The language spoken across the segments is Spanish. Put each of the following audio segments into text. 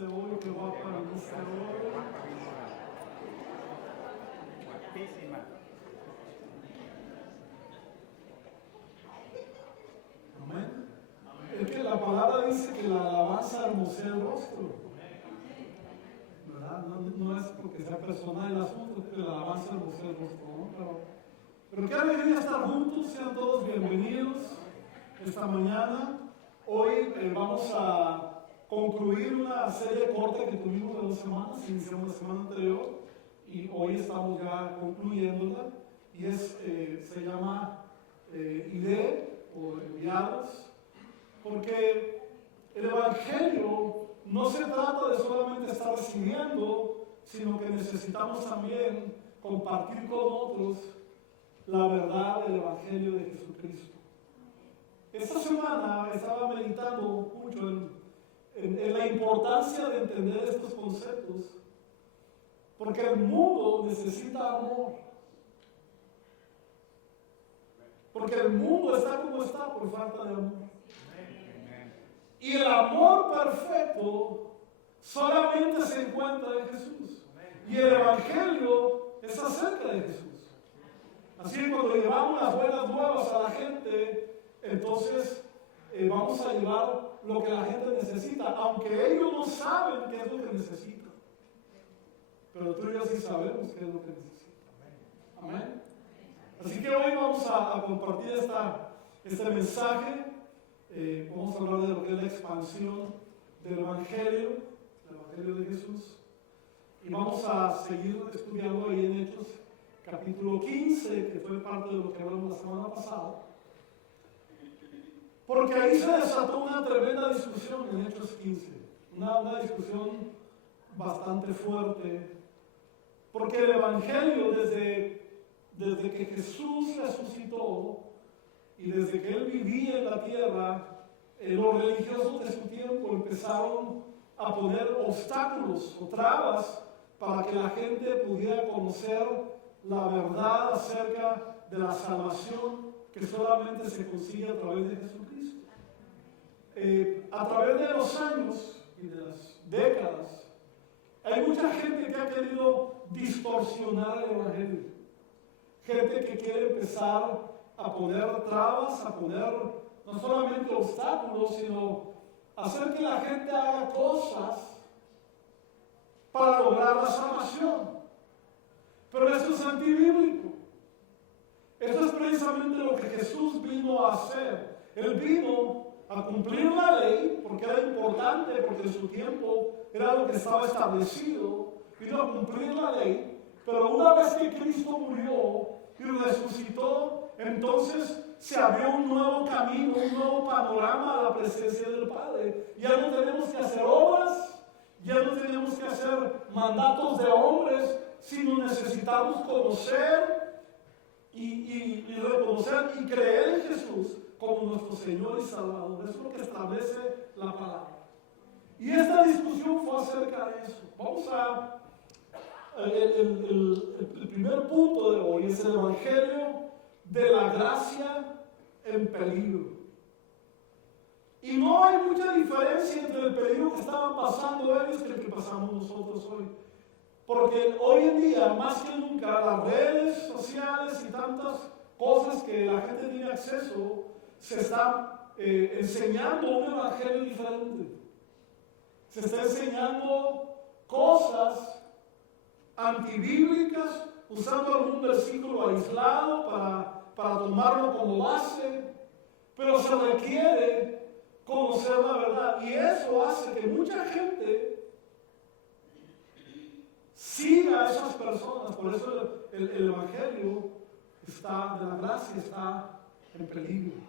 viniste hoy, qué guapa viniste hoy. Guapísima. Amén. Es que la palabra dice que la alabanza hermosea el rostro. ¿Verdad? No es porque sea personal el asunto, es que la alabanza hermosea el rostro, ¿no? Pero qué alegría estar juntos, sean todos bienvenidos esta mañana. Hoy vamos a concluir una serie corta que tuvimos de 2 semanas, iniciamos la semana anterior y hoy estamos ya concluyéndola y se llama IDE o enviados, porque el Evangelio no se trata de solamente estar recibiendo, sino que necesitamos también compartir con otros la verdad del Evangelio de Jesucristo. Esta semana estaba meditando mucho en la importancia de entender estos conceptos, porque el mundo necesita amor. Porque el mundo está como está por falta de amor. Y el amor perfecto solamente se encuentra en Jesús. Y el Evangelio es acerca de Jesús. Así que cuando llevamos las buenas nuevas a la gente, entonces vamos a llevar lo que la gente necesita, aunque ellos no saben qué es lo que necesitan. Pero tú y yo sí sabemos qué es lo que necesitan. Amén. Así que hoy vamos a compartir este mensaje. Vamos a hablar de lo que es la expansión del Evangelio de Jesús. Y vamos a seguir estudiando ahí en Hechos capítulo 15, que fue parte de lo que hablamos la semana pasada. Porque ahí se desató una tremenda discusión en Hechos 15. Una discusión bastante fuerte. Porque el Evangelio, desde que Jesús resucitó y desde que Él vivía en la tierra, los religiosos de su tiempo empezaron a poner obstáculos o trabas para que la gente pudiera conocer la verdad acerca de la salvación que solamente se consigue a través de Jesucristo. A través de los años y de las décadas, hay mucha gente que ha querido distorsionar el Evangelio. Gente que quiere empezar a poner trabas, a poner no solamente obstáculos, sino hacer que la gente haga cosas para lograr la salvación. Pero eso es antibíblico. Eso es precisamente lo que Jesús vino a hacer. Él vino a cumplir la ley, porque era importante, porque en su tiempo era lo que estaba establecido. Vino a cumplir la ley, pero una vez que Cristo murió y resucitó, entonces se abrió un nuevo camino, un nuevo panorama a la presencia del Padre. Ya no tenemos que hacer obras, ya no tenemos que hacer mandatos de hombres, sino necesitamos conocer y reconocer y creer en Jesús como nuestro Señor y Salvador. Eso es lo que establece la palabra. Y esta discusión fue acerca de eso. Vamos a... El primer punto de hoy es el Evangelio de la gracia en peligro. Y no hay mucha diferencia entre el peligro que estaban pasando ellos que el que pasamos nosotros hoy. Porque hoy en día, más que nunca, las redes sociales y tantas cosas que la gente tiene acceso, se está enseñando un evangelio diferente. Se está enseñando cosas antibíblicas, usando algún versículo aislado para tomarlo como base, pero se requiere conocer la verdad. Y eso hace que mucha gente siga a esas personas. Por eso el Evangelio de la gracia está en peligro.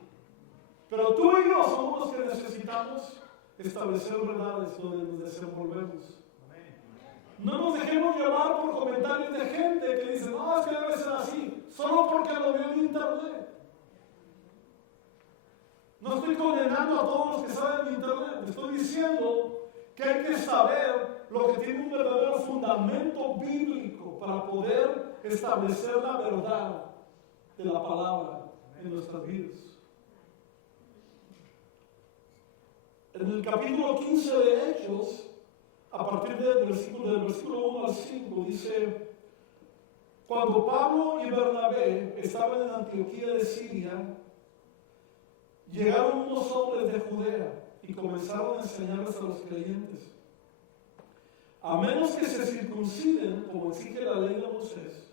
Pero tú y yo somos los que necesitamos establecer verdades donde nos desenvolvemos. No nos dejemos llevar por comentarios de gente que dice, no, es que debe ser así, solo porque lo vio en internet. No estoy condenando a todos los que saben de internet, estoy diciendo que hay que saber lo que tiene un verdadero fundamento bíblico para poder establecer la verdad de la palabra en nuestras vidas. En el capítulo 15 de Hechos a partir del versículo 1 al 5, dice: cuando Pablo y Bernabé estaban en Antioquía de Siria, llegaron unos hombres de Judea y comenzaron a enseñarles a los creyentes: a menos que se circunciden, como exige la ley de Moisés,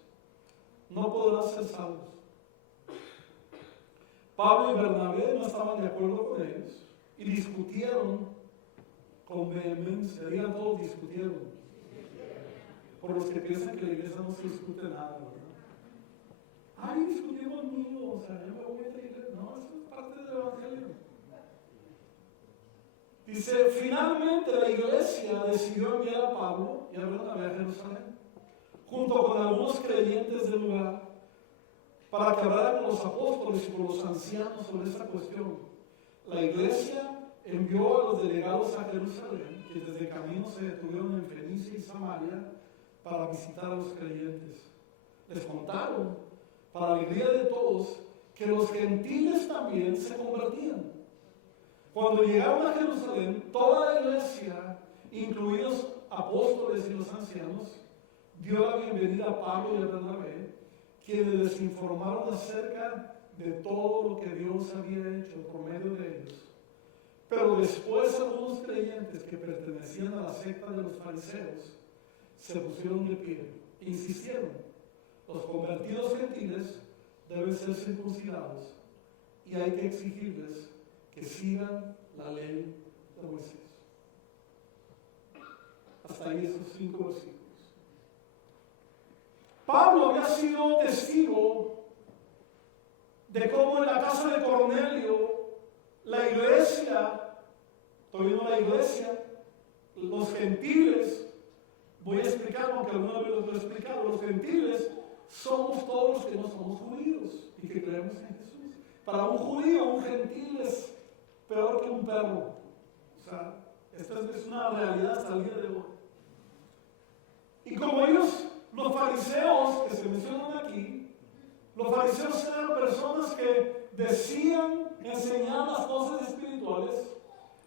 no podrán ser salvos. Pablo y Bernabé no estaban de acuerdo con ellos y discutieron con vehemencia. Digan todos: discutieron. Por los que piensan que la iglesia no se discute nada, ¿verdad? Ay, discutió conmigo, o sea, yo me voy a la iglesia. No, eso es parte del evangelio. Dice: finalmente la iglesia decidió enviar a Pablo y a Bernabé a Jerusalén, junto con algunos creyentes del lugar, para que hablara con los apóstoles y con los ancianos sobre esta cuestión. La iglesia envió a los delegados a Jerusalén, que desde camino se detuvieron en Fenicia y Samaria para visitar a los creyentes. Les contaron, para alegría de todos, que los gentiles también se convertían. Cuando llegaron a Jerusalén, toda la iglesia, incluidos apóstoles y los ancianos, dio la bienvenida a Pablo y a Bernabé, quienes les informaron acerca de todo lo que Dios había hecho por medio de ellos. Pero después algunos creyentes que pertenecían a la secta de los fariseos se pusieron de pie e insistieron: los convertidos gentiles deben ser circuncidados y hay que exigirles que sigan la ley de Moisés. Hasta ahí esos 5 versículos. Pablo había sido testigo de cómo en la casa de Cornelio, la iglesia, todavía no la iglesia, los gentiles, voy a explicar, aunque alguna vez lo he explicado, los gentiles somos todos los que no somos judíos y que creemos en Jesús. Para un judío, un gentil es peor que un perro. O sea, esta es una realidad hasta el día de hoy. Y como ellos, los fariseos que se mencionan aquí, los fariseos eran personas que decían enseñar las cosas espirituales,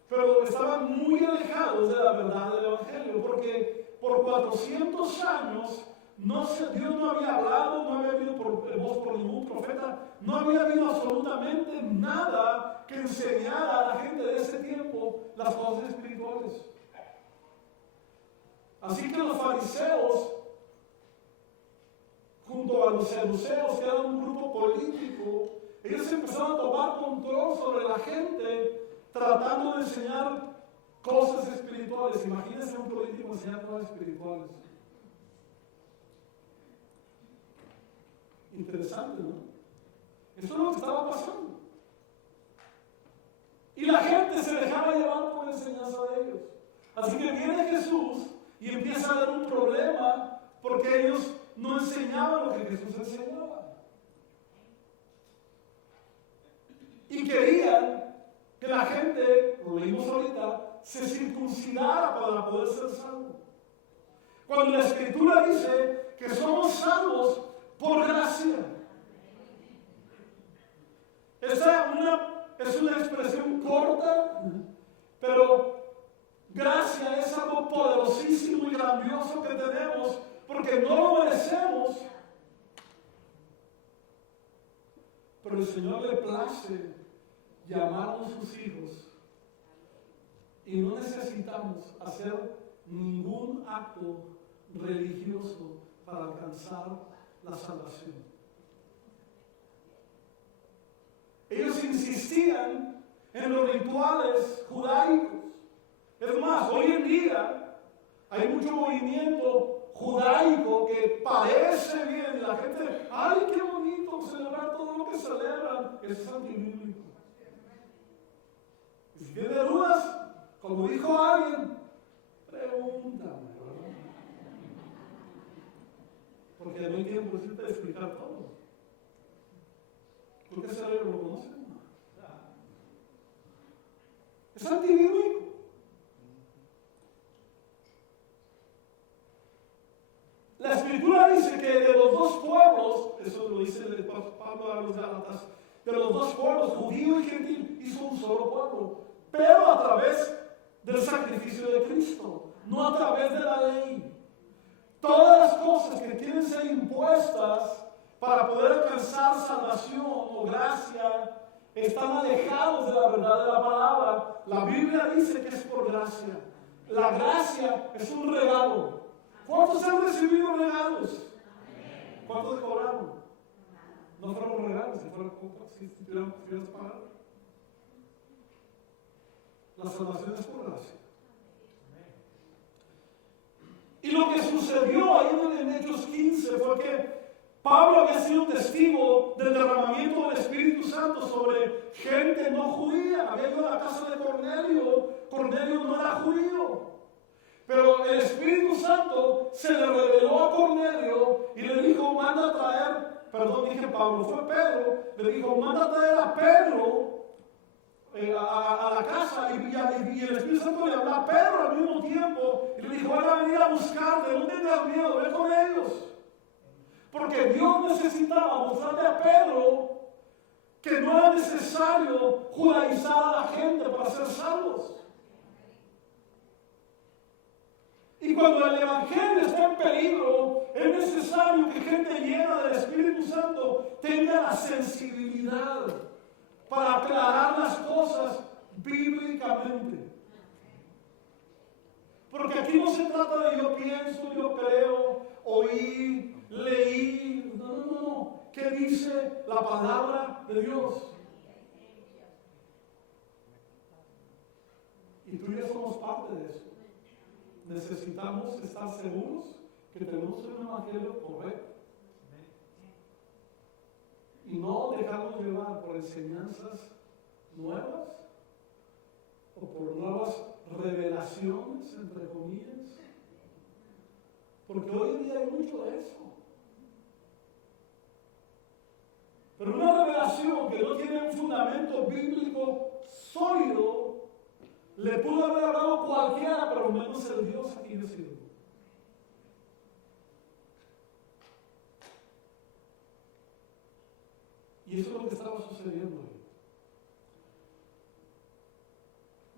pero estaban muy alejados de la verdad del evangelio, porque por 400 años Dios no había hablado, no había habido voz por ningún profeta, no había habido absolutamente nada que enseñara a la gente de ese tiempo las cosas espirituales. Así que los fariseos, junto a los saduceos, que eran un grupo político, ellos empezaron a tomar control sobre la gente, tratando de enseñar cosas espirituales. Imagínense un político enseñar cosas espirituales. Interesante, ¿no? Eso es lo que estaba pasando. Y la gente se dejaba llevar por la enseñanza de ellos. Así que viene Jesús y empieza a haber un problema porque ellos no enseñaban lo que Jesús enseñaba. Y querían que la gente, lo leímos ahorita, se circuncidara para poder ser salvo. Cuando la Escritura dice que somos salvos por gracia. Esa es una expresión corta, pero gracia es algo poderosísimo y grandioso que tenemos porque no lo merecemos. Pero el Señor le place llamarnos sus hijos y no necesitamos hacer ningún acto religioso para alcanzar la salvación. Ellos insistían en los rituales judaicos. Es más, hoy en día hay mucho movimiento judaico que parece bien y la gente, ¡ay, qué bonito celebrar todo lo que celebran! Eso es antibíblico. Y si tienes dudas, como dijo alguien, pregúntame. Porque no hay tiempo de explicar todo. ¿Por qué cerebro lo conocen? Es antibíblico. La Escritura dice que de los dos pueblos, eso lo dice Pablo a los Gálatas, de los dos pueblos, judío y gentil, hizo un solo pueblo, pero a través del sacrificio de Cristo. No no a través de la ley. Todas las cosas que tienen que ser impuestas para poder alcanzar salvación o gracia están alejados de la verdad de la palabra. La Biblia dice que es por gracia. La gracia es un regalo. ¿Cuántos han recibido regalos? ¿Cuántos cobraron? No fueron regalos, si fueron compras, si tuvieron que pagar. La salvación es por gracia. Y lo que sucedió ahí en Hechos 15 fue que Pablo había sido testigo del derramamiento del Espíritu Santo sobre gente no judía. Había ido a la casa de Cornelio. Cornelio no era judío. Pero el Espíritu Santo se le reveló a Cornelio y le dijo, manda a traer, perdón, dije Pablo, fue Pedro, le dijo, manda a traer a Pedro a la casa, y el Espíritu Santo le habló a Pedro al mismo tiempo y le dijo, van a venir a buscarte, no tengas miedo, ve con ellos. Porque Dios necesitaba mostrarle a Pedro que no era necesario judaizar a la gente para ser salvos. Y cuando el Evangelio está en peligro, es necesario que gente llena del Espíritu Santo tenga la sensibilidad para aclarar las cosas bíblicamente. Porque aquí no se trata de yo pienso, yo creo, oí, leí. No. ¿Qué dice la palabra de Dios? Y tú y yo somos parte de eso. Necesitamos estar seguros que tenemos un evangelio correcto. Y no dejarnos llevar por enseñanzas nuevas o por nuevas revelaciones, entre comillas. Porque hoy en día hay mucho de eso. Pero una revelación que no tiene un fundamento bíblico sólido, le pudo haber hablado cualquiera, pero menos el Dios aquí yo sirvo. Y eso es lo que estaba sucediendo hoy.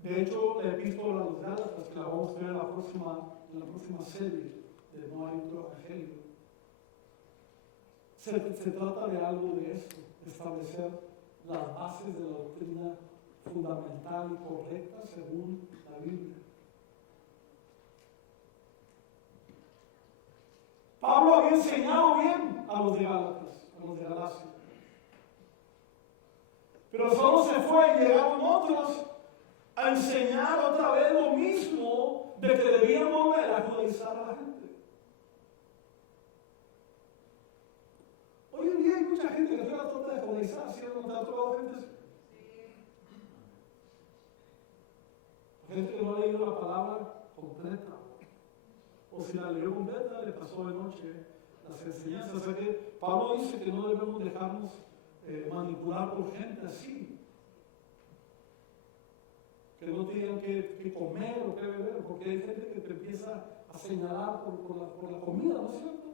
De hecho, la epístola a los Gálatas, que la vamos a ver en la próxima serie de No hay otro evangelio, se trata de algo de esto, de establecer las bases de la doctrina fundamental y correcta según la Biblia. Pablo había enseñado bien a los de Gálatas, a los de Galacia. Pero solo se fue y llegaron otros a enseñar otra vez lo mismo de que debían volver a judaizar a la gente. Hoy en día hay mucha gente que trata de judaizar, ¿sí? ¿No te ha tocado gente así? Gente que no ha leído la palabra completa. O si la leyó completa, le pasó de noche las enseñanzas. O sea que Pablo dice que no debemos dejarnos manipular por gente así. Que no tienen que comer o que beber, porque hay gente que te empieza a señalar por la comida, ¿no es cierto?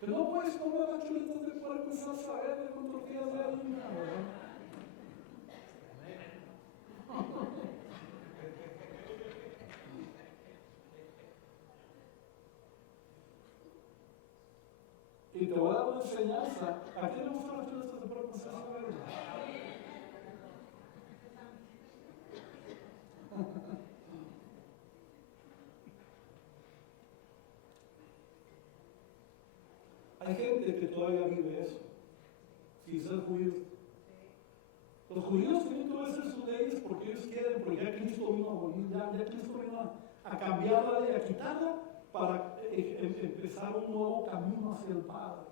Que no puedes comer las chuletas de puerco en salsa verde con tortillas de harina, ¿verdad? Y te voy a dar una enseñanza. ¿A quién le gustan las chuletas de puerco en salsa verde? Hay gente que todavía vive eso, sin ser judíos. Los judíos tienen que obedecer sus leyes porque ellos quieren, porque ya Cristo vino a morir, ya Cristo vino a cambiar la ley, a quitarla para empezar un nuevo camino hacia el Padre.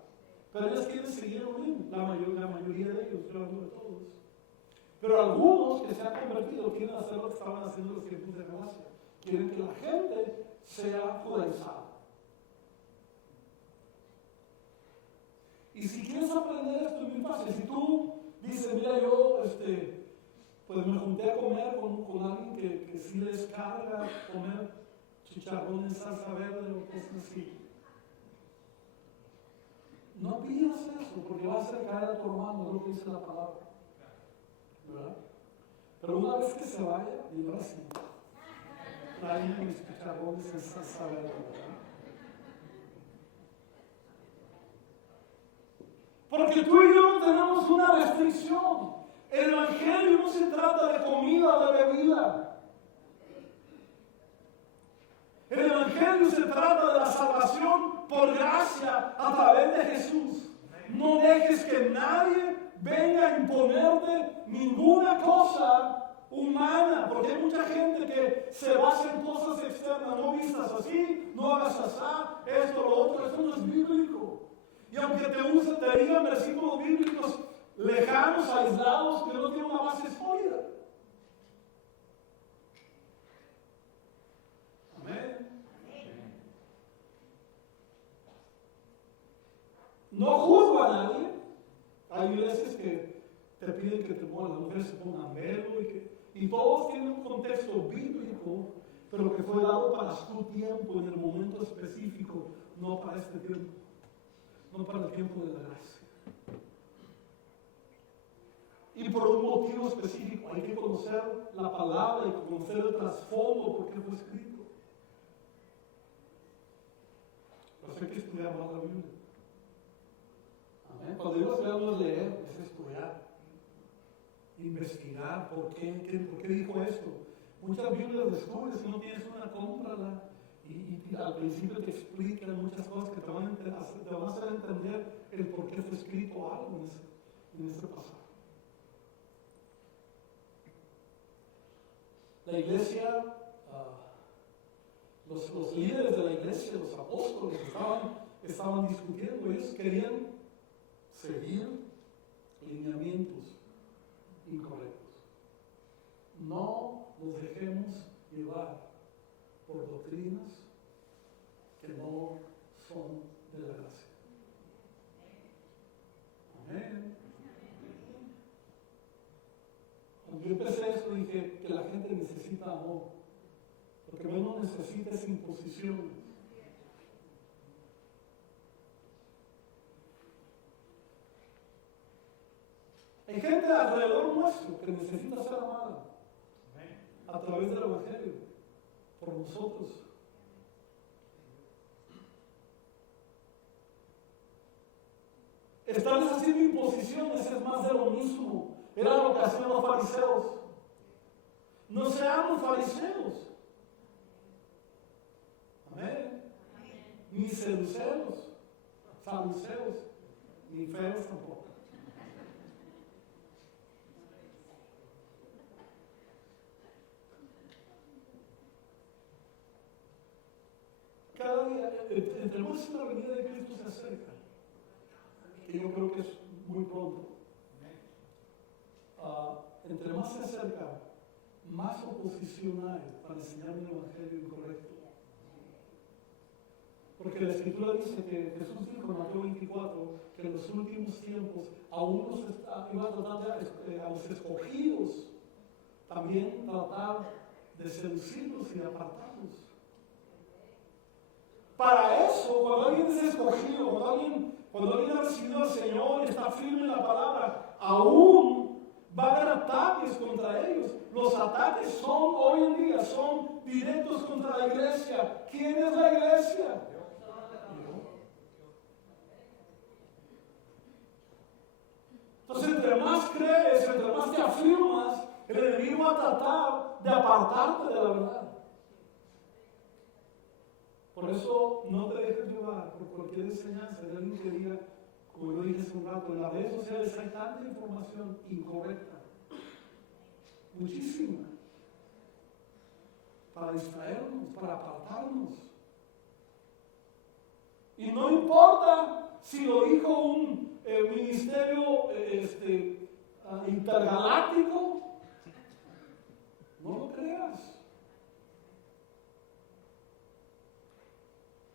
Pero ellos quieren seguir lo mismo, la mayoría de ellos, creo que de todos. Pero algunos que se han convertido quieren hacer lo que estaban haciendo los tiempos de Galacia. Quieren que la gente sea judaizada. Y si quieres aprender esto es muy fácil. Si tú dices, mira, yo pues me junté a comer con alguien que sí les carga comer chicharrón en salsa verde o cosas así. No pidas eso porque va a hacer caer a tu hermano, es lo que dice la palabra. ¿Verdad? Pero una vez que se vaya, dile así. tráeme mis chicharrones en salsa verde, ¿verdad? Porque tú y yo tenemos una restricción. El evangelio no se trata de comida o de bebida. El evangelio se trata de la salvación por gracia a través de Jesús. No dejes que nadie venga a imponerte ninguna cosa humana, porque hay mucha gente que se basa en cosas externas. No vistas así, no hagas así, esto, lo otro. Esto no es bíblico. Y aunque te digan versículos bíblicos lejanos, aislados, que no tienen una base sólida. Amén. No juzgo a nadie. Hay iglesias que te piden que las mujeres se pongan velo y todos tienen un contexto bíblico, pero que fue dado para su tiempo en el momento específico, no para este tiempo, no para el tiempo de la gracia. Y por un motivo específico hay que conocer la palabra y conocer el trasfondo por qué fue escrito. Pero hay que estudiar más la Biblia. Amén. Cuando digo estudiar no es leer, es estudiar, investigar por qué dijo esto. Muchas Biblias descubres, si no tienes una, cómprala. Y al principio te explican muchas cosas que te van a hacer entender el por qué fue escrito algo en ese pasaje. La iglesia, los líderes de la iglesia, los apóstoles, estaban discutiendo. Ellos querían seguir lineamientos incorrectos. No nos dejemos llevar por doctrinas que no son de la gracia. Amén. Cuando yo empecé esto dije que la gente necesita amor, porque uno no necesita esa imposición. Hay gente alrededor nuestro que necesita ser amada a través del evangelio por nosotros. Estarles haciendo imposiciones es más de lo mismo. Era lo que hacían los fariseos. No seamos fariseos. Amén. Ni seduceos, saduceos, ni feos tampoco. Cada día, entre más la venida de Cristo se acerca, que yo creo que es muy pronto, entre más se acerca, más oposición hay para enseñar un evangelio incorrecto. Porque la Escritura dice que Jesús dijo en Mateo 24 que en los últimos tiempos aún iba a tratar a los escogidos, también tratar de seducirlos y de apartarlos. Para eso, cuando alguien es escogido, cuando alguien ha recibido al Señor y está firme en la palabra, aún va a haber ataques contra ellos. Los ataques hoy en día son directos contra la iglesia. ¿Quién es la iglesia? Entonces, entre más crees, entre más te afirmas, el enemigo va a tratar de apartarte de la verdad. Por eso no te dejes llevar por cualquier enseñanza de alguien que diga, como yo dije hace un rato, en las redes sociales hay tanta información incorrecta, muchísima, para distraernos, para apartarnos. Y no importa si lo dijo un ministerio intergaláctico, no lo creas.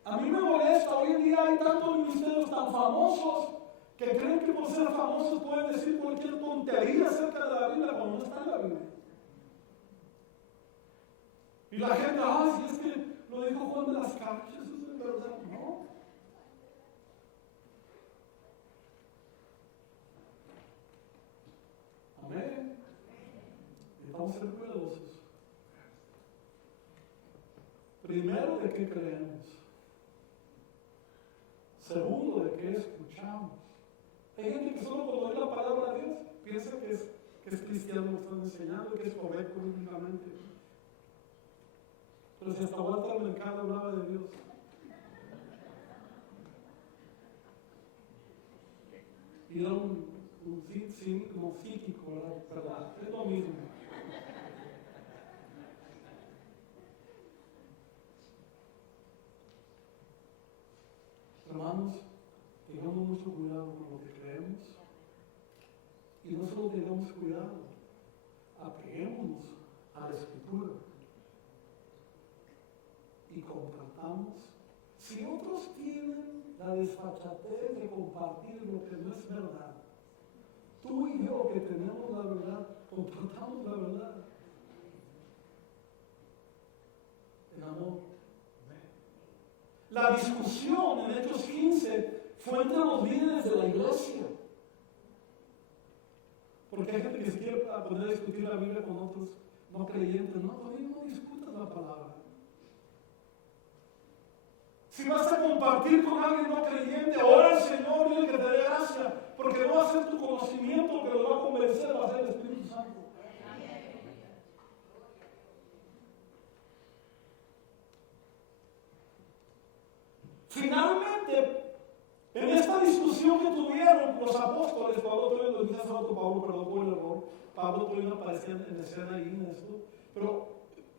A mí me molesta, hoy en día hay tantos ministerios tan famosos que creen que por ser famosos pueden decir cualquier tontería acerca de la Biblia cuando no está en la Biblia. Y la gente, si es que lo dijo Juan de las Cabras, eso es de verdad, no. Amén. Estamos a ser cuidadosos. Primero, ¿de qué creemos? Segundo, ¿de qué escuchamos? Hay gente que solo cuando oye la palabra de Dios piensa que es cristiano, lo están enseñando, que es correcto bíblicamente. Pero si hasta Walter Mercado hablaba de Dios. Y era un como psíquico, ¿verdad? Es lo mismo. Hermanos, tengamos mucho cuidado con lo que creemos. Y no solo tengamos cuidado, apeguémonos a la Escritura y compartamos. Si otros tienen la desfachatez de compartir lo que no es verdad, tú y yo que tenemos la verdad, compartamos la verdad en amor. La discusión en Hechos 15 fue entre los líderes de la iglesia. Porque hay gente que se quiere poner a discutir la Biblia con otros no creyentes. No, conmigo no discutas la palabra. Si vas a compartir con alguien no creyente, ora al Señor, dile que te dé gracia, porque no va a ser tu conocimiento que lo va a convencer, va a ser el Espíritu Santo. Finalmente, en esta discusión que tuvieron los apóstoles, Pablo todavía lo dice Pablo, perdón por el error, Pablo todavía no aparecía en escena ahí en esto, pero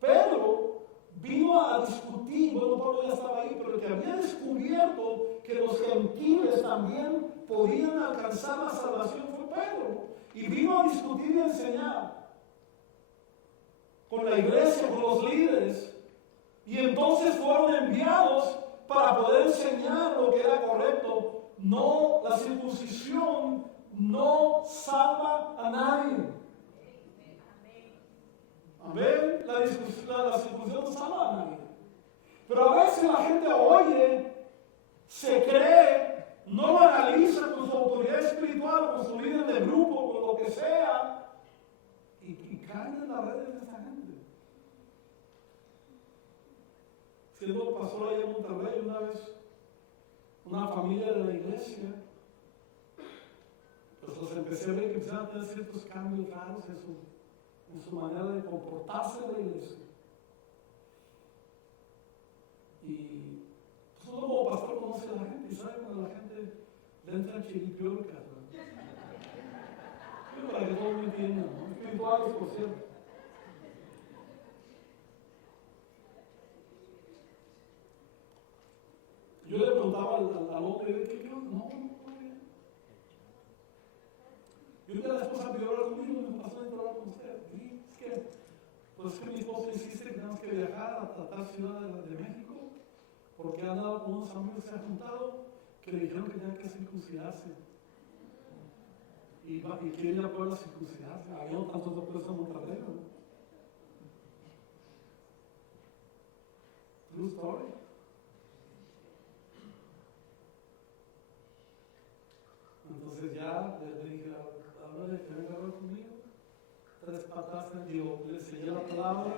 Pedro vino a discutir, bueno, Pablo ya estaba ahí, pero el que había descubierto que los gentiles también podían alcanzar la salvación fue Pedro, y vino a discutir y a enseñar con la iglesia, con los líderes, y entonces fueron enviados para poder enseñar lo que era correcto. No, la circuncisión no salva a nadie. Amén. La circuncisión no salva a nadie. Pero a veces la gente oye, se cree, no lo analiza con su autoridad espiritual, con su líder de grupo, con lo que sea, y caen en las redes de esta gente. Siendo pastor allá en Monterrey, una vez, una familia de la iglesia, pues los empecé a ver que empezaban a tener ciertos cambios raros en su manera de comportarse en la iglesia. Y pues uno como pastor conoce a la gente y sabe cuando la gente le entra chiripiorca, ¿no? Pero para que todos lo entiendan, ¿no? Espirituales, por cierto. Yo le preguntaba al hombre, ¿qué creo? No. Yo vi a la esposa pidió hablar conmigo, me pasó a hablar con usted. Y es que mi esposa insiste que tenemos que viajar a tal ciudad de México, porque han dado con unos amigos que se han juntado, que le dijeron que tenían que circuncidarse. Y que ella pueda circuncidarse. Había tantos doctores en Monterrey, ¿no? True story. Entonces ya le dije, háblale que venga a hablar conmigo. 3 patas, yo le enseñé la palabra.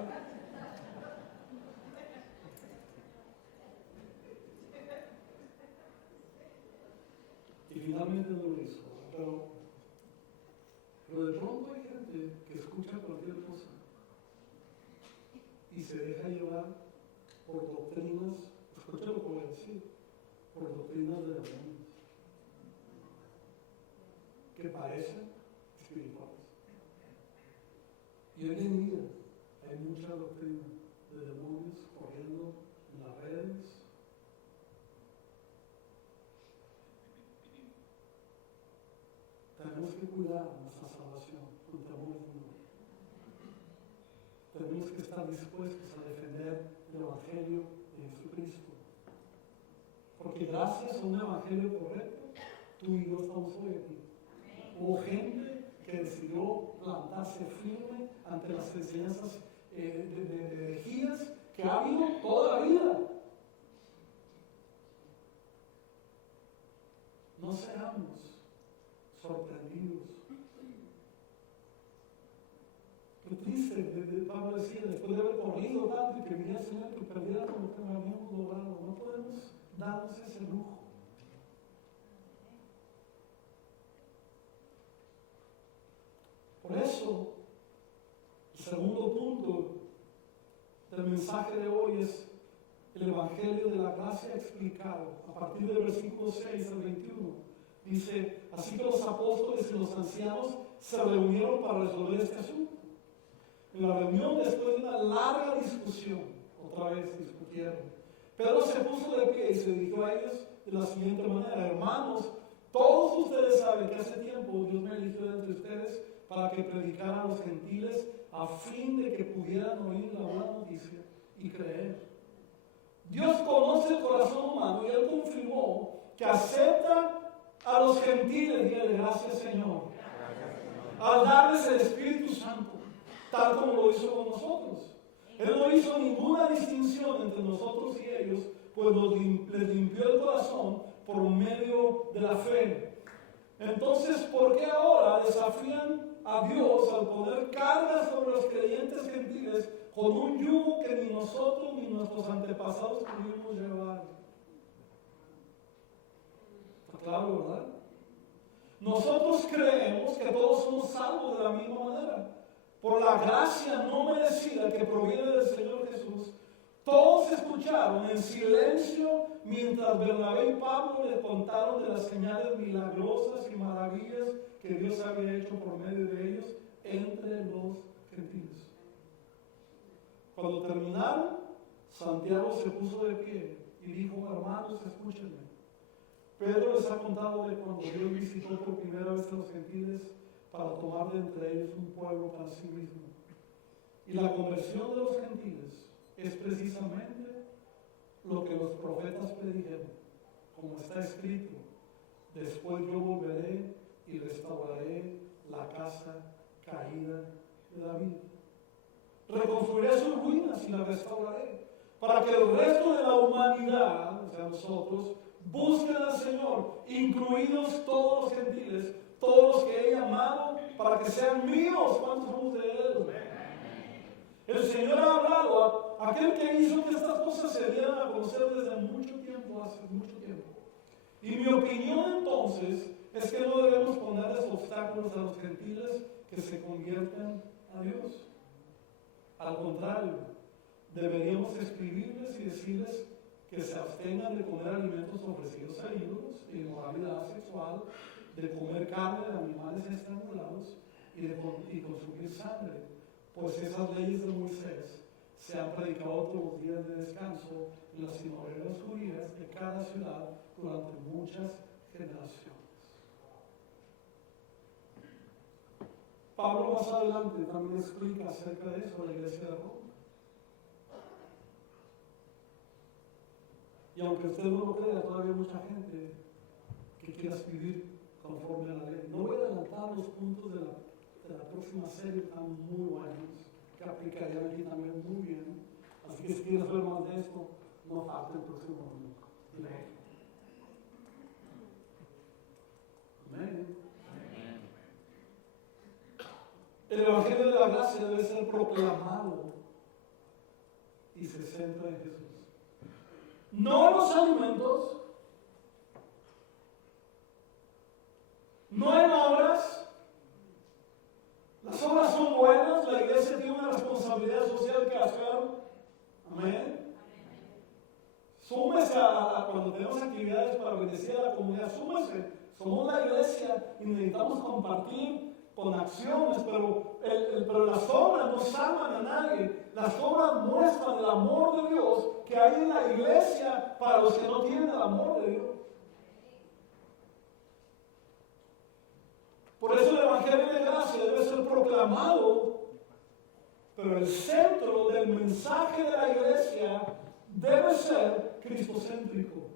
Y finalmente no lo hizo. Pero de pronto hay gente que escucha cualquier cosa y se deja llevar por doctrinas, escucha lo que voy a decir, por doctrinas de demonios que parecen espirituales. Y hoy en día hay mucha doctrina de demonios corriendo en las redes. Tenemos que cuidar nuestra salvación con temor de Dios. Tenemos que estar dispuestos a defender el Evangelio de Jesucristo. Porque gracias a un Evangelio correcto, tú y yo estamos hoy aquí. Hubo gente que decidió plantarse firme ante las enseñanzas de herejías que ha habido toda la vida. No seamos sorprendidos. Qué triste, Pablo decía, después de haber corrido tanto y que viniera el Señor que perdiera lo que habíamos logrado. No podemos darnos ese lujo. Por eso, el segundo punto del mensaje de hoy es el Evangelio de la gracia explicado. A partir del versículo 6 al 21, dice, así que los apóstoles y los ancianos se reunieron para resolver este asunto. En la reunión, después de una larga discusión, otra vez discutieron, Pedro se puso de pie y se dirigió a ellos de la siguiente manera: hermanos, todos ustedes saben que hace tiempo Dios me eligió entre ustedes para que predicara a los gentiles a fin de que pudieran oír la buena noticia y creer. Dios conoce el corazón humano y Él confirmó que acepta a los gentiles, dígale gracias Señor, al darles el Espíritu Santo, tal como lo hizo con nosotros. Él no hizo ninguna distinción entre nosotros y ellos, pues les limpió el corazón por medio de la fe. Entonces, ¿por qué ahora desafían a Dios al poner cargas sobre los creyentes gentiles con un yugo que ni nosotros ni nuestros antepasados pudimos llevar? Está claro, ¿verdad? Nosotros creemos que todos somos salvos de la misma manera. Por la gracia no merecida que proviene del Señor Jesús, todos escucharon en silencio mientras Bernabé y Pablo les contaron de las señales milagrosas y maravillas que Dios había hecho por medio de ellos entre los gentiles. Cuando terminaron, Santiago se puso de pie y dijo, hermanos, escúchenme. Pedro les ha contado de cuando Dios visitó por primera vez a los gentiles para tomar de entre ellos un pueblo para sí mismo. Y la conversión de los gentiles es precisamente lo que los profetas predijeron, como está escrito: después yo volveré y restauraré la casa caída de David. Reconstruiré sus ruinas y la restauraré, para que el resto de la humanidad, o sea nosotros, busquen al Señor, incluidos todos los gentiles, todos los que he llamado para que sean míos. ¿Cuántos somos de Él? El Señor ha hablado a aquel que hizo que estas cosas se dieran a conocer desde mucho tiempo, hace mucho tiempo. Y mi opinión entonces es que no debemos ponerles obstáculos a los gentiles que se conviertan a Dios. Al contrario, deberíamos escribirles y decirles que se abstengan de comer alimentos ofrecidos a ídolos, inmoralidad sexual, de comer carne de animales estrangulados y consumir sangre. Pues esas leyes de Moisés se han predicado todos los días de descanso en las sinagogas judías de cada ciudad durante muchas generaciones. Pablo más adelante también explica acerca de eso a la iglesia de Roma. Y aunque usted no lo crea, todavía hay mucha gente que quiere vivir conforme a la ley. No voy a adelantar los puntos de la próxima serie, están muy buenos, que aplicarían aquí también muy bien. Así que si quieres ver más de esto, no falte el próximo domingo. Amén. El Evangelio de la Gracia debe ser proclamado y se centra en Jesús. No en los alimentos, no en obras. Las obras son buenas, la iglesia tiene una responsabilidad social que hacer. Amén. Súmese cuando tenemos actividades para bendecir a la comunidad, súmese. Somos la iglesia y necesitamos compartir con acciones, pero las obras no salvan a nadie. Las obras muestran el amor de Dios que hay en la iglesia para los que no tienen el amor de Dios. Por eso el Evangelio de Gracia debe ser proclamado, pero el centro del mensaje de la iglesia debe ser cristocéntrico.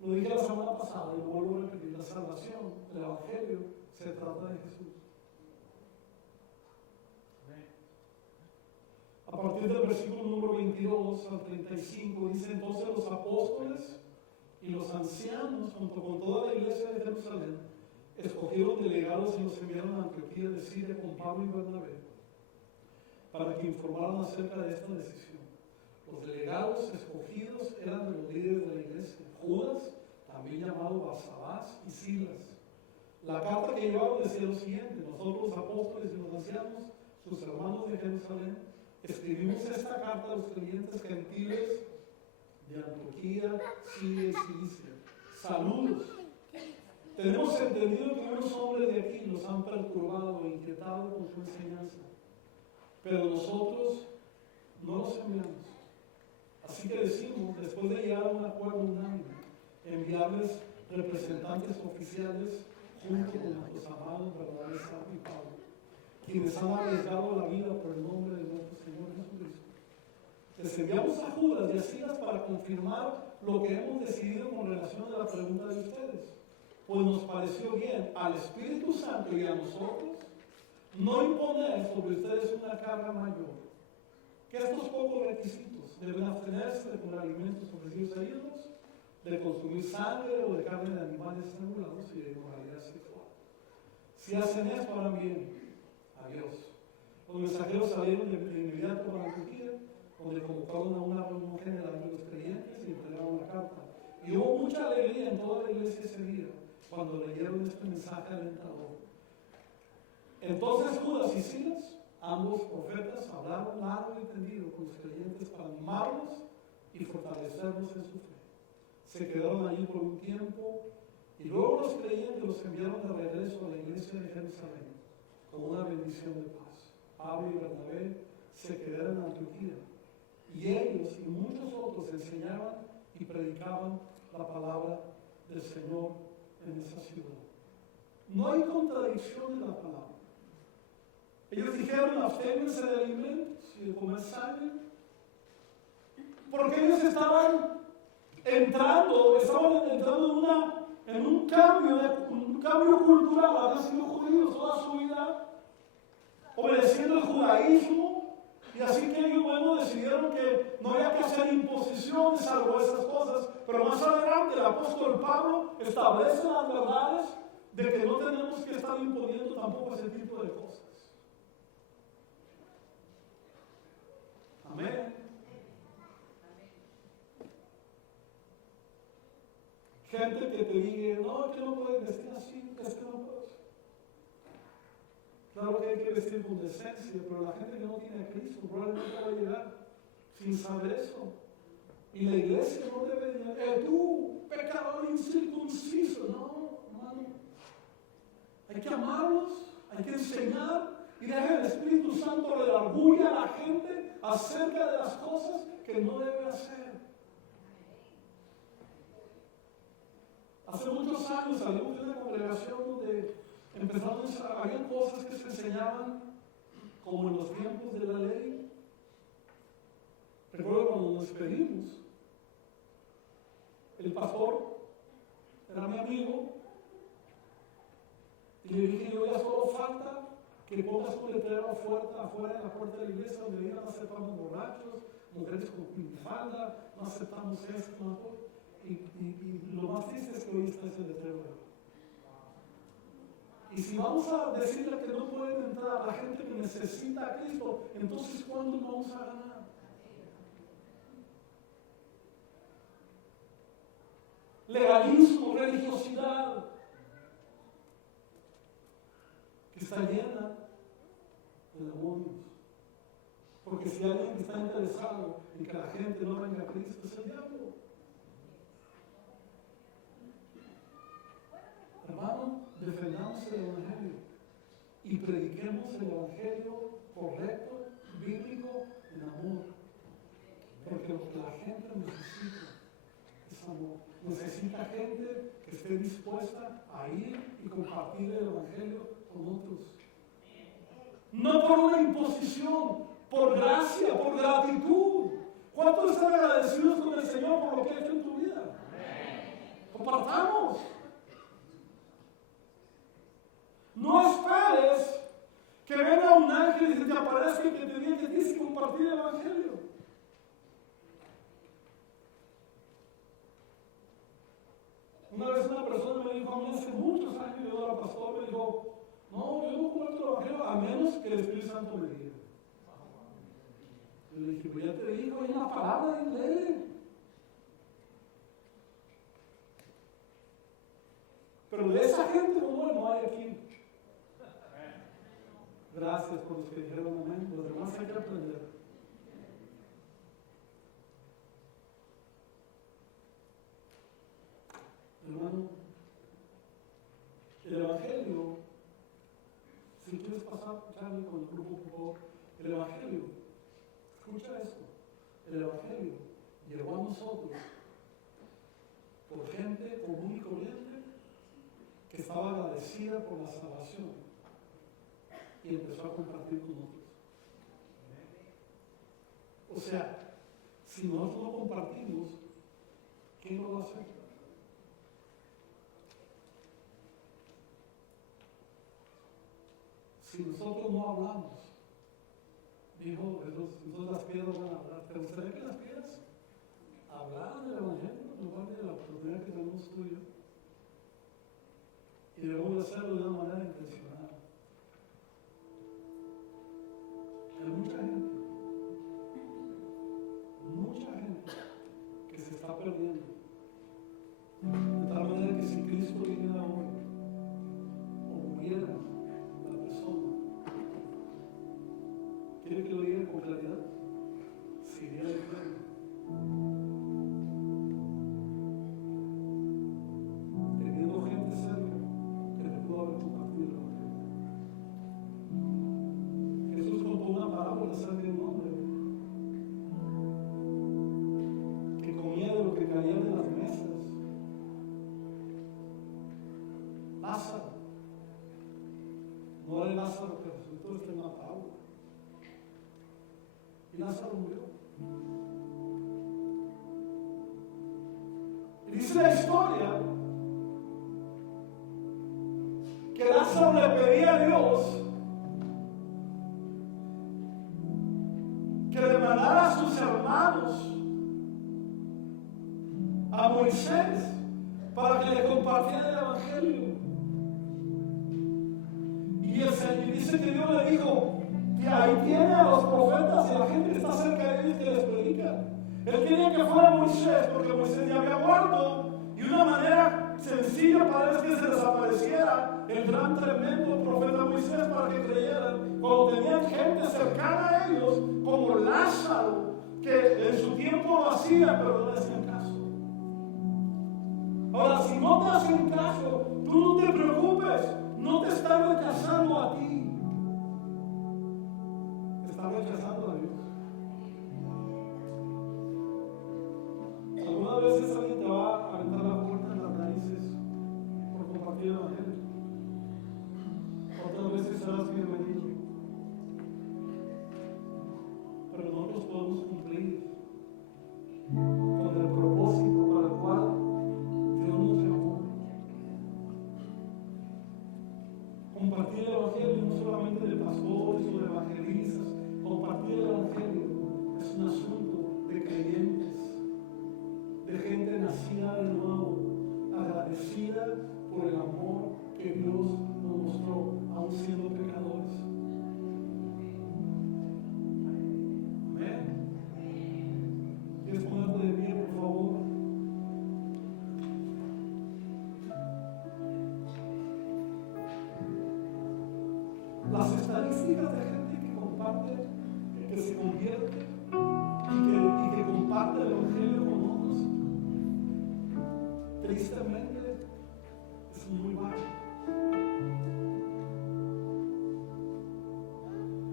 Lo dije la semana pasada y lo vuelvo a repetir: la salvación, el Evangelio, se trata de Jesús. A partir del versículo número 22 al 35 dice: entonces los apóstoles y los ancianos, junto con toda la iglesia de Jerusalén, escogieron delegados y los enviaron a Antioquía de Siria con Pablo y Bernabé para que informaran acerca de esta decisión. Los delegados escogidos eran de los líderes de la iglesia: Judas, también llamado Barsabás, y Silas. La carta que llevaron decía lo siguiente: nosotros los apóstoles y los ancianos, sus hermanos de Jerusalén, escribimos esta carta a los creyentes gentiles de Antioquía, Siria y Cilicia. Saludos. Tenemos entendido que unos hombres de aquí nos han perturbado e inquietado con su enseñanza, pero nosotros no los enviamos. Así que decimos, después de llegar a un acuerdo unánime, enviarles representantes oficiales junto con nuestros amados Bernabé y Pablo, quienes han arriesgado la vida por el nombre de nuestro Señor Jesucristo. Les enviamos a Judas y a Silas para confirmar lo que hemos decidido con relación a la pregunta de ustedes, pues nos pareció bien al Espíritu Santo y a nosotros no imponer sobre ustedes una carga mayor que estos pocos requisitos: deben abstenerse de comer alimentos ofrecidos a ídolos, de consumir sangre o de carne de animales estrangulados y de inmoralidad sexual. Si hacen esto, harán bien a Dios. Los mensajeros salieron de inmediato para Antioquía, donde convocaron a una reunión general de los creyentes y entregaron la carta. Y hubo mucha alegría en toda la iglesia ese día cuando leyeron este mensaje alentador. Entonces Judas y Silas, ambos profetas, hablaron largo y tendido con los creyentes para animarlos y fortalecerlos en su fe. Se quedaron allí por un tiempo y luego los creyentes los enviaron de regreso a la iglesia de Jerusalén con una bendición de paz. Pablo y Bernabé se quedaron en Antioquía y ellos y muchos otros enseñaban y predicaban la palabra del Señor en esa ciudad. No hay contradicción en la palabra. Ellos dijeron: absténganse de alimentos y de comer sangre, porque ellos estaban entrando en un cambio cultural. Habían sido judíos toda su vida, obedeciendo el judaísmo, y así que ellos, decidieron que no había que hacer imposiciones salvo esas cosas. Pero más adelante el apóstol Pablo establece las verdades de que no tenemos que estar imponiendo tampoco ese tipo de cosas. Amén. Gente que te diga: no, es que no puedes vestir así, es que no puedes. Claro que hay que vestir con decencia, pero la gente que no tiene a Cristo probablemente va a llegar sin saber eso. Y la iglesia no debe decir: tú, pecador incircunciso. No, hermano. Hay que amarlos, hay que enseñar y dejar el Espíritu Santo redarguya a la gente acerca de las cosas que no debe hacer. Hace muchos años salimos de una congregación donde había cosas que se enseñaban como en los tiempos de la ley. Recuerdo cuando nos despedimos, el pastor era mi amigo y le dije: yo ya solo falta que pongas un letrero afuera de la puerta de la iglesia donde digan: no aceptamos borrachos, mujeres con minifalda, no aceptamos esto, no todo. Y lo más triste es que hoy está ese letrero. Y si vamos a decirle que no pueden entrar a la gente que necesita a Cristo, entonces ¿cuándo vamos a ganar? Legalismo, religiosidad, que está llena de demonios. Porque si alguien está interesado en que la gente no venga a Cristo, es el diablo. Hermano, defendamos el Evangelio y prediquemos el Evangelio correcto, bíblico, en amor. Porque lo que la gente necesita es amor. Necesita gente que esté dispuesta a ir y compartir el Evangelio con otros. No por una imposición, por gracia, por gratitud. ¿Cuántos están agradecidos con el Señor por lo que ha hecho en tu vida? Compartamos. No esperes que venga un ángel y se te aparezca y que te diga que tienes que compartir el Evangelio. Una vez una persona me dijo a mí hace muchos años, yo era pastor menos que el Espíritu Santo me diga. Y le dije, pues ya te digo, hay una palabra, léele. Pero de esa gente no hay aquí. Gracias por los que dijeron amén. Los demás hay que aprender. Hermano, el Evangelio, si quieres pasar, Charlie, con el grupo, por favor, el Evangelio, escucha esto, el Evangelio llegó a nosotros por gente común y corriente que estaba agradecida por la salvación y empezó a compartir con otros. O sea, si nosotros no compartimos, ¿quién lo va a hacer? Si nosotros no hablamos, dijo, entonces las piedras van a hablar. ¿Te gustaría que las piedras hablaran del Evangelio en lugar de la oportunidad que tenemos tú y yo? Y debemos hacerlo de una manera intencional. Hay mucha gente que se está perdiendo. De tal manera que si Cristo viniera hoy, o muriera la persona, ¿quiere que lo diga con claridad? Si iría al infierno. Teniendo gente cerca que le pudo haber compartido el Evangelio. Jesús contó una parábola acerca de un hombre que comía de lo que caía de las mesas. Lázaro. No era Lázaro que resultó este en una parábola. Y Lázaro murió. Y dice la historia que Lázaro le pedía a Dios que le mandara a sus hermanos, a Moisés, para que le compartiera el Evangelio. Y dice que Dios le dijo, que ahí tiene a los profetas y la gente que está cerca de ellos que les predica. Él quería que fuera Moisés, porque Moisés ya había muerto, y una manera sencilla para él es que se desapareciera el gran tremendo profeta Moisés para que creyeran. Cuando tenían gente cercana a ellos, como Lázaro, que en su tiempo lo hacía, pero no le hacían caso. Ahora, si no te hacen caso, tú no te preocupes, no te están rechazando a ti, te están rechazando a Dios. Algunas veces alguien te va a aventar la puerta en las narices por compartir el Evangelio. Otras veces serás bienvenido. Pero nosotros podemos cumplir con el propósito para el cual Dios nos llamó. Compartir el Evangelio no solamente de pastores o de evangelistas. Compartir el Evangelio es un asunto de creyentes, de gente nacida de nuevo, agradecida por el amor que Dios nos mostró, aun siendo pecadores. Amén. ¿Quieres ponerte de pie, por favor? Las estadísticas de gente que comparte, que se convierte y que comparte el Evangelio con otros, tristemente es muy bajo.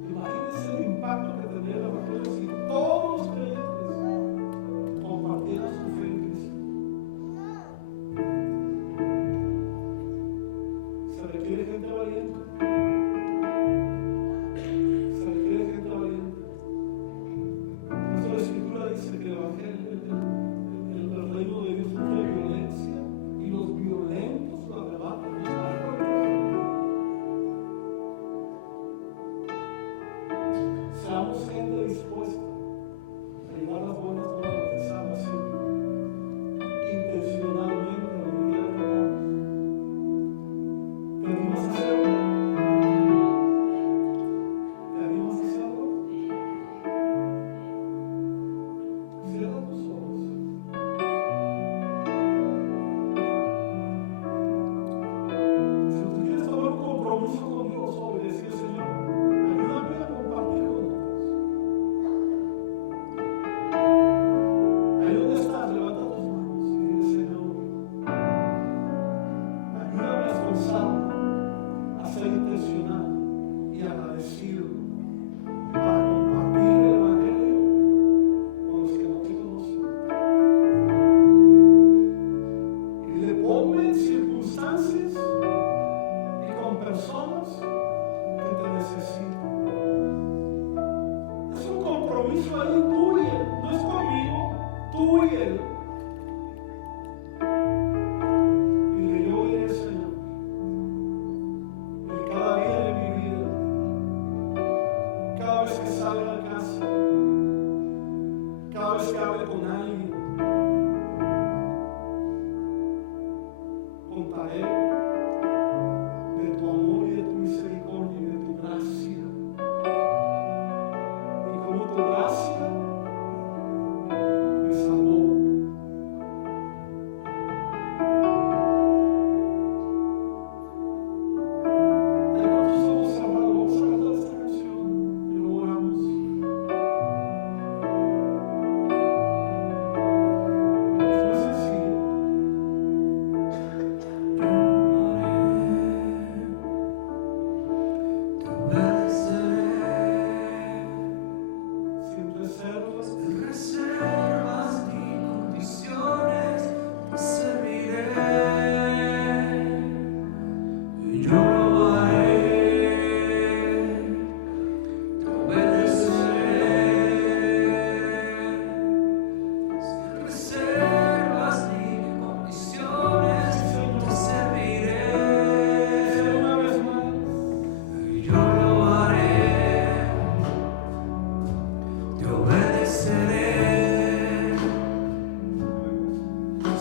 Imagínense el impacto que tendría el Evangelio si todos los creyentes compartieran su fe en Cristo. Se requiere gente valiente. Se requiere gente valiente. compromiso ahí, tú y Él, no es conmigo, tú y Él. Y le yo iré, Señor, en cada día de mi vida, cada vez que salga de casa, cada vez que hable con alguien, contaré de tu amor y de tu misericordia y de tu gracia. Y como tu gracia me salvó. Con tus ojos cerrados, vamos a cantar esta canción y lo oramos. Es muy sencillo. Sin reservas, Ni condiciones, te serviré. Yo lo haré, te obedeceré. Sin reservas ni condiciones, te serviré. una vez más. Yo lo haré, te obedeceré.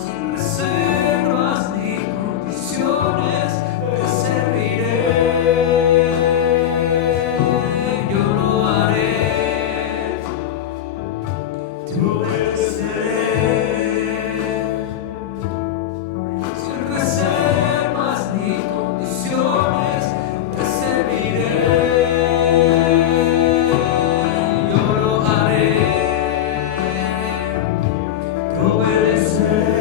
Sin reservas ni condiciones, te serviré. Yo lo haré, te obedeceré. Sin reservas ni condiciones, te serviré. Yo lo haré, te obedeceré.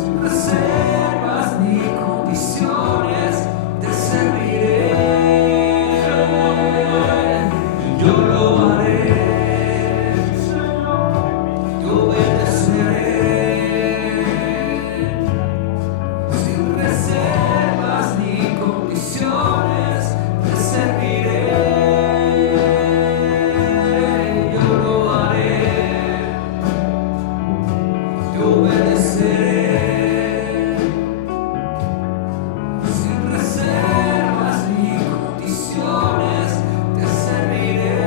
Sin reservas ni condiciones, te serviré. Yo lo haré, te obedeceré. Sin reservas ni condiciones, te serviré. Yo lo haré, te obedeceré. Sin reservas ni condiciones, te serviré.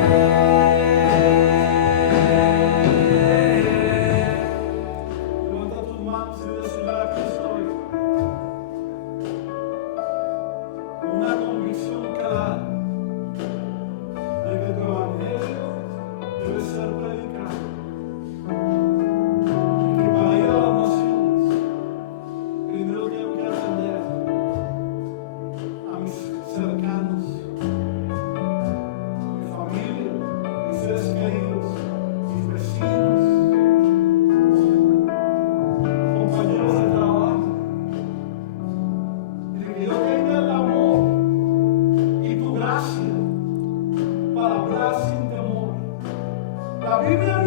Levanta tus manos y dile, Señor, aquí estoy. Una convicción clara de que tu evangelio debe ser predicado. Y que para ir a las naciones, primero tengo que atender a mis cercanos, mi familia, mis seres queridos, mis vecinos, compañeros de trabajo, y de que yo tenga el amor y tu gracia para hablar sin temor. La Biblia